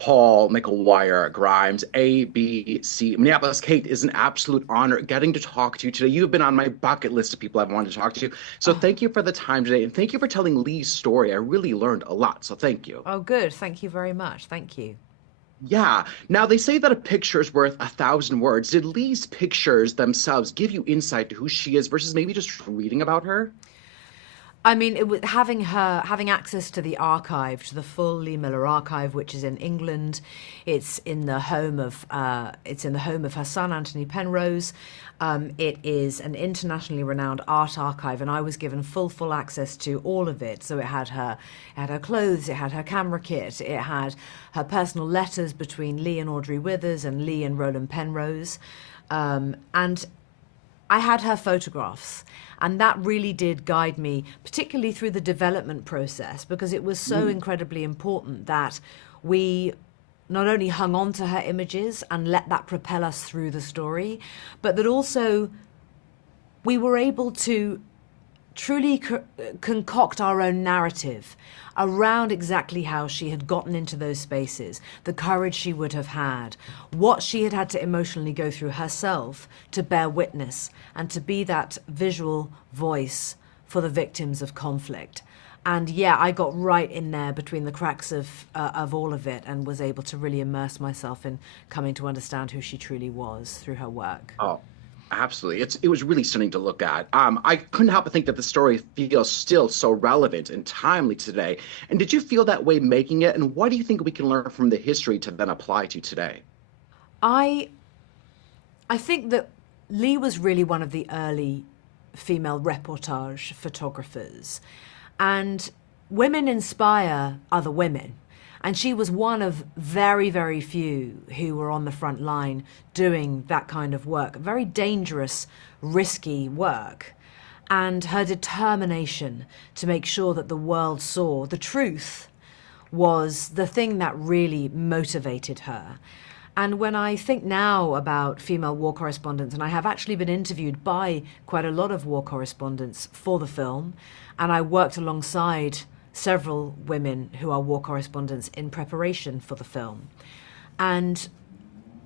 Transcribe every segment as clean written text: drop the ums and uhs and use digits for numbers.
Paul, McGuire, Grimes, ABC, Minneapolis. Kate, is an absolute honor getting to talk to you today. You've been on my bucket list of people I've wanted to talk to. So Oh, thank you for the time today, and thank you for telling Lee's story. I really learned a lot, so thank you. oh, good. Thank you very much. Thank you. Yeah. Now, they say that a picture is worth 1,000 words. Did Lee's pictures themselves give you insight to who she is versus maybe just reading about her? I mean, it was having access to the archive, to the full Lee Miller archive, which is in England. It's in the home of her son, Anthony Penrose. It is an internationally renowned art archive, and I was given full access to all of it. So it had her clothes, it had her camera kit, it had her personal letters between Lee and Audrey Withers and Lee and Roland Penrose, and I had her photographs, and that really did guide me, particularly through the development process, because it was so incredibly important that we not only hung on to her images and let that propel us through the story, but that also we were able to truly concoct our own narrative around exactly how she had gotten into those spaces, the courage she would have had, what she had had to emotionally go through herself to bear witness and to be that visual voice for the victims of conflict. And yeah, I got right in there between the cracks of all of it and was able to really immerse myself in coming to understand who she truly was through her work. Oh, absolutely. It was really stunning to look at. I couldn't help but think that the story feels still so relevant and timely today. And did you feel that way making it? And what do you think we can learn from the history to then apply to today? I I think that Lee was really one of the early female reportage photographers, and women inspire other women. And she was one of very few who were on the front line doing that kind of work, very dangerous, risky work. And her determination to make sure that the world saw the truth was the thing that really motivated her. And when I think now about female war correspondents, and I have actually been interviewed by quite a lot of war correspondents for the film, and I worked alongside several women who are war correspondents in preparation for the film. And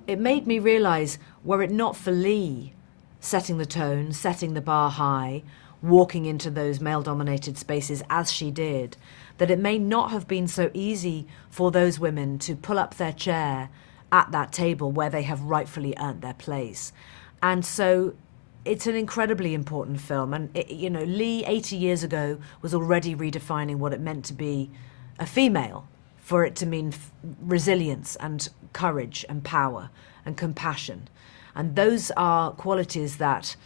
it made me realize, were it not for Lee setting the tone, setting the bar high, walking into those male-dominated spaces as she did, that it may not have been so easy for those women to pull up their chair at that table where they have rightfully earned their place. And so it's an incredibly important film. And, Lee, 80 years ago, was already redefining what it meant to be a female, for it to mean resilience and courage and power and compassion. And those are qualities that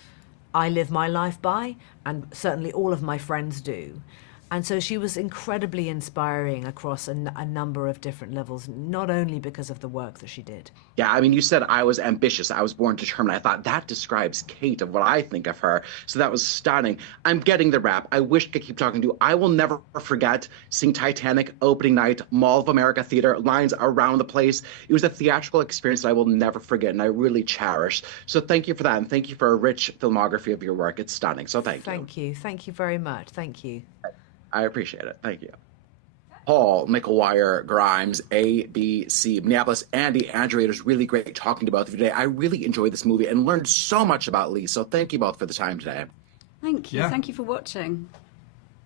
I live my life by, and certainly all of my friends do. And so she was incredibly inspiring across a number of different levels, not only because of the work that she did. Yeah, I mean, you said I was ambitious. I was born determined. I thought that describes Kate of what I think of her. So that was stunning. I'm getting the rap. I wish I could keep talking to you. I will never forget seeing Titanic opening night, Mall of America Theater, lines around the place. It was a theatrical experience that I will never forget, and I really cherish. So thank you for that, and thank you for a rich filmography of your work. It's stunning. So thank you. Thank you. Thank you very much. Thank you. I appreciate it. Thank you. Paul, McGuire, Grimes, ABC, Minneapolis, Andy, Andrea. It was really great talking to both of you today. I really enjoyed this movie and learned so much about Lee. So thank you both for the time today. Thank you. Yeah. Thank you for watching.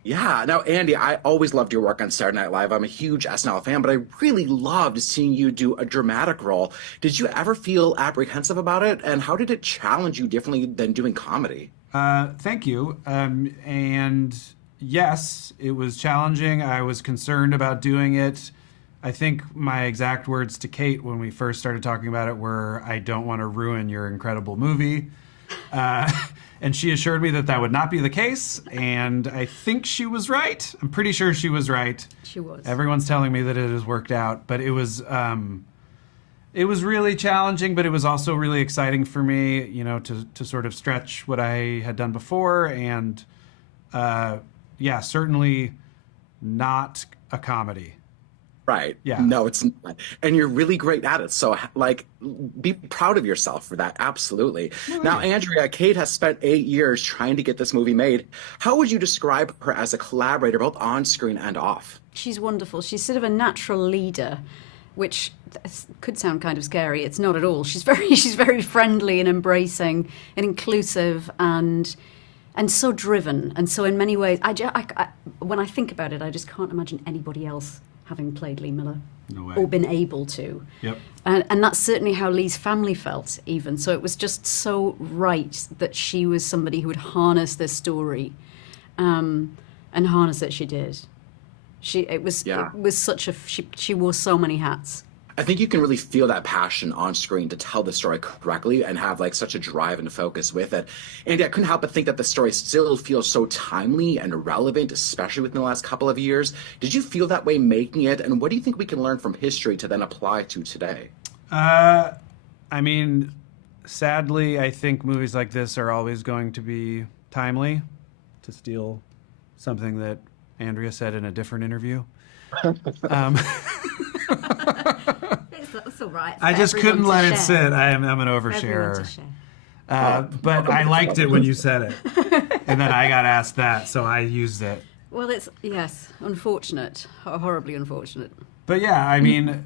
Yeah. Now, Andy, I always loved your work on Saturday Night Live. I'm a huge SNL fan, but I really loved seeing you do a dramatic role. Did you ever feel apprehensive about it? And how did it challenge you differently than doing comedy? Thank you. And yes, it was challenging. I was concerned about doing it. I think my exact words to Kate when we first started talking about it were, "I don't want to ruin your incredible movie." And she assured me that that would not be the case. And I think she was right. I'm pretty sure she was right. She was. Everyone's telling me that it has worked out. But it was really challenging, but it was also really exciting for me, to sort of stretch what I had done before. And yeah, certainly not a comedy. Right. Yeah. No, it's not. And you're really great at it. So, be proud of yourself for that. Absolutely. Now, Andrea, Kate has spent 8 years trying to get this movie made. How would you describe her as a collaborator, both on screen and off? She's wonderful. She's sort of a natural leader which could sound kind of scary. It's not at all. She's very friendly and embracing and inclusive and so driven. And so in many ways, when I think about it, I just can't imagine anybody else having played Lee Miller. No way. Or been able to. Yep. And that's certainly how Lee's family felt, even. So it was just so right that she was somebody who would harness this story, and harness it. She did. It was such a. She wore so many hats. I think you can really feel that passion on screen to tell the story correctly and have like such a drive and focus with it. And I couldn't help but think that the story still feels so timely and relevant, especially within the last couple of years. Did you feel that way making it? And what do you think we can learn from history to then apply to today? I mean, sadly, I think movies like this are always going to be timely, to steal something that Andrea said in a different interview. That's all right. I just couldn't let it sit. I'm an oversharer. But I liked it when you said it. And then I got asked that, so I used it. Well, yes, unfortunate. Horribly unfortunate. But yeah, I mean,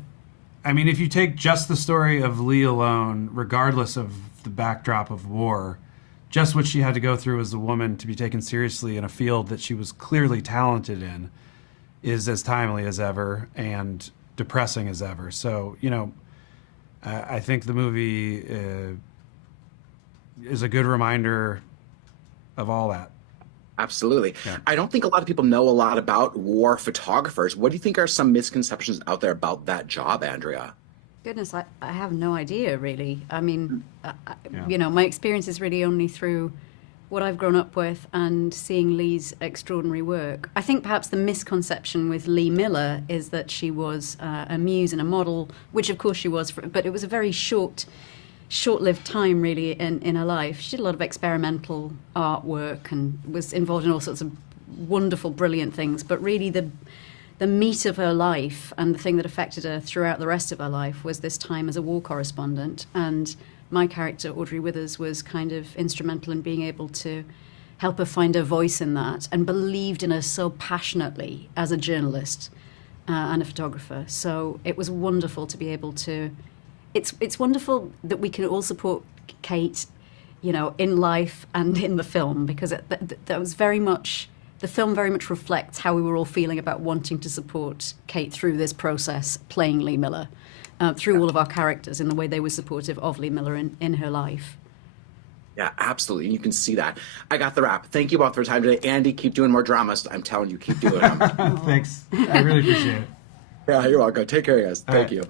if you take just the story of Lee alone, regardless of the backdrop of war, just what she had to go through as a woman to be taken seriously in a field that she was clearly talented in is as timely as ever and depressing as ever. So, I think the movie is a good reminder of all that. Absolutely. Yeah. I don't think a lot of people know a lot about war photographers. What do you think are some misconceptions out there about that job, Andrea? Goodness, I have no idea, really. I mean, my experience is really only through what I've grown up with and seeing Lee's extraordinary work. I think perhaps the misconception with Lee Miller is that she was a muse and a model, which of course she was, but it was a very short-lived time, really, in her life. She did a lot of experimental artwork and was involved in all sorts of wonderful, brilliant things, but really the meat of her life and the thing that affected her throughout the rest of her life was this time as a war correspondent. And my character, Audrey Withers, was kind of instrumental in being able to help her find her voice in that and believed in her so passionately as a journalist and a photographer. So it was wonderful to be able to... It's wonderful that we can all support Kate, in life and in the film, because that was very much... The film very much reflects how we were all feeling about wanting to support Kate through this process, playing Lee Miller, through all of our characters in the way they were supportive of Lee Miller in her life. Yeah, absolutely. And you can see that. I got the wrap. Thank you both for your time today. Andy, keep doing more dramas. I'm telling you, keep doing them. Thanks. I really appreciate it. Yeah, you're welcome. Take care, guys. Thank you.